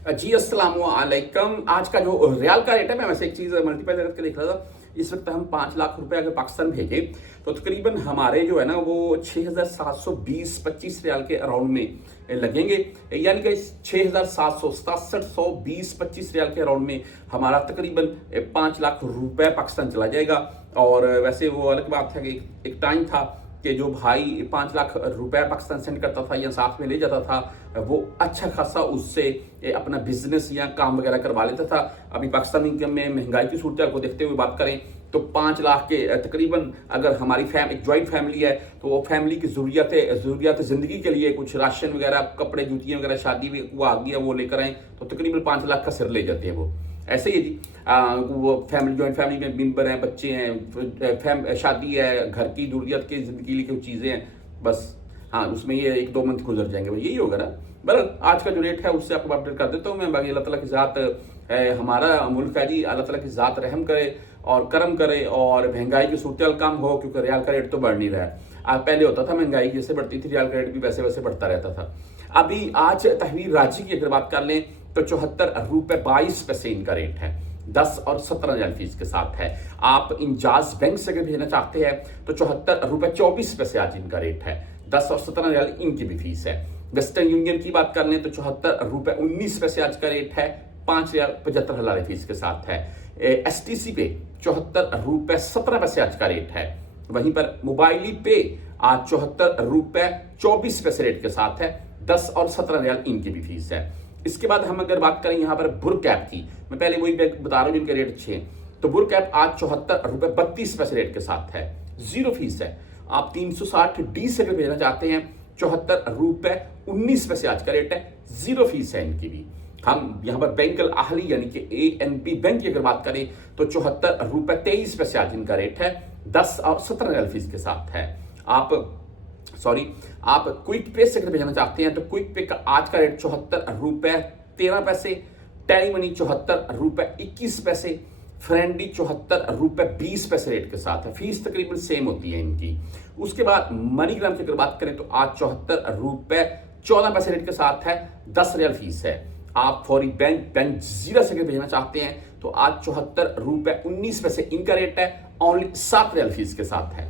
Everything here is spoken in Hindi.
जी अस्सलाम वालेकुम। आज का जो रियाल का रेट है, मैं वैसे एक चीज़ मल्टीप्लाई करके देख रहा था। इस वक्त हम 5 लाख रुपए अगर पाकिस्तान भेजें तो तकरीबन हमारे जो है ना वो 6,720-25 रियाल के अराउंड में लगेंगे। यानी कि 6,767-20-25 रियाल के अराउंड में हमारा तकरीबन 5 लाख रुपए पाकिस्तान चला जाएगा। और वैसे वो अलग बात है कि एक टाइम था कि जो भाई 5 लाख रुपए पाकिस्तान सेंड करता था या साथ में ले जाता था, वो अच्छा खासा उससे अपना बिजनेस या काम वगैरह करवा लेता था। अभी पाकिस्तान में महंगाई की सूरत को देखते हुए बात करें तो 5 लाख के तकरीबन अगर हमारी एक जॉइंट फैमिली है तो वो फैमिली की ज़रूरियात ज़िंदगी के लिए कुछ राशन वगैरह, कपड़े, जूतियाँ वगैरह, शादी वो आ गया वो लेकर आए तो तकरीबन 5 लाख का सिर ले जाते हैं वो। ऐसे ही जी वो फैमिली, जॉइंट फैमिली में मेंबर हैं, बच्चे हैं, शादी है, घर की ज़रूरियत की ज़िंदगी के लिए कुछ चीज़ें हैं, बस हाँ उसमें ये 1-2 मंथ गुजर जाएंगे, भाई यही होगा ना। बहरहाल आज का जो रेट है उससे आपको अपडेट कर देता हूँ मैं। बाकी अल्लाह ताला की ज़ात हमारा मुल्क है जी, अल्लाह ताला की ज़ात रहम करे और करम करे और महंगाई की सूरत कम हो, क्योंकि रियाल का रेट तो बढ़ नहीं रहा है। पहले होता था महंगाई जैसे बढ़ती थी, रियाल का रेट भी वैसे वैसे बढ़ता रहता था। अभी आज तहवील रांची की अगर बात कर लें तो 74 रुपए 22 पैसे इनका रेट है, 10 और 17 रियाल फीस के साथ है। आप इंजाज बैंक से अगर भेजना चाहते हैं तो 74 रुपए 24 पैसे आज इनका रेट है, 10 और 17 रियाल इनकी भी फीस है। वेस्टर्न यूनियन की बात कर लें तो 74 रुपए 19 पैसे आज का रेट है, 5 रियाल 75 हलाल फीस के साथ है। STC पे 74 रुपए 17 पैसे आज का रेट है। वहीं पर मोबाइली पे आज 74 रुपए 24 पैसे रेट के साथ है, 10 और 17 रियाल इनकी भी फीस है। इसके बाद हम अगर बात करें यहाँ पर बुर कैप की, मैं पहले वही बता रहा हूँ जिनके रेट अच्छे हैं, तो बुर कैप आज 74 रुपए 32 पैसे रेट के साथ है, जीरो फीस है। आप 360D से अगर भेजना चाहते हैं 74 रुपए 19 पैसे आज का रेट है, जीरो फीस है इनकी भी। हम यहाँ पर बैंक अल अहली यानी कि ANB बैंक की अगर बात करें तो 74 रुपए 23 पैसे आज इनका रेट है, 10 और 17 रियाल फीस के साथ है। आप क्विक पे से अगर भेजना चाहते हैं तो क्विक पे का आज का रेट 74 रुपए 13 पैसे, टेली मनी 74 रुपए 21 पैसे, फ्रेंडी 74 रुपए 20 पैसे रेट के साथ है। फीस तकरीबन सेम होती है इनकी। उसके बाद मनीग्राम की अगर बात करें तो आज 74 रुपए 14 पैसे रेट के साथ है, 10 रियाल फीस है। आप फौरी बैंक जीरा से अगर भेजना चाहते हैं तो आज 74 रुपए 19 पैसे इनका रेट है, ओनली 7 रियाल फीस के साथ है।